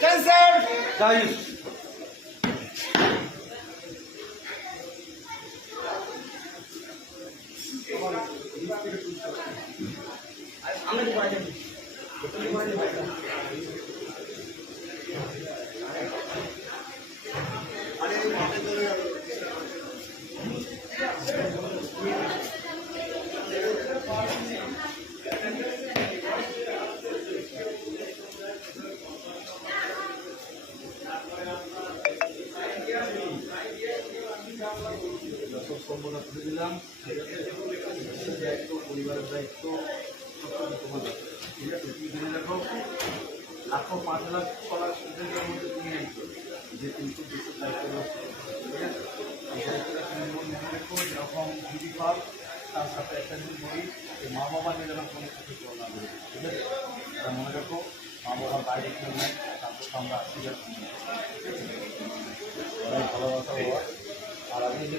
Cancel! Guys. সম্ভাবনা তুলে দিলাম, দায়িত্ব পরিবারের দায়িত্ব তোমাদের, ঠিক আছে? তুমি জেনে রাখো 5 লাখ 6 লাখ স্টুডেন্টের মধ্যে তুমি একজন যে কিন্তু দেশের দায়িত্ব রয়েছে, ঠিক আছে? এই দায়িত্বটা তুমি মনে রেখো। যেরকম জিডি পাল তার সাথে একটা জিনিস বলি যে মা বাবাকে যেন কোনো কিছু করোনা করে, ঠিক আছে? তারা মনে রাখো মা বাবা বাইরে কেউ নেই, তারপর আমরা আশীর্বাদ ঠিক আছে? ভালোবাসা হওয়া। আর আমি যে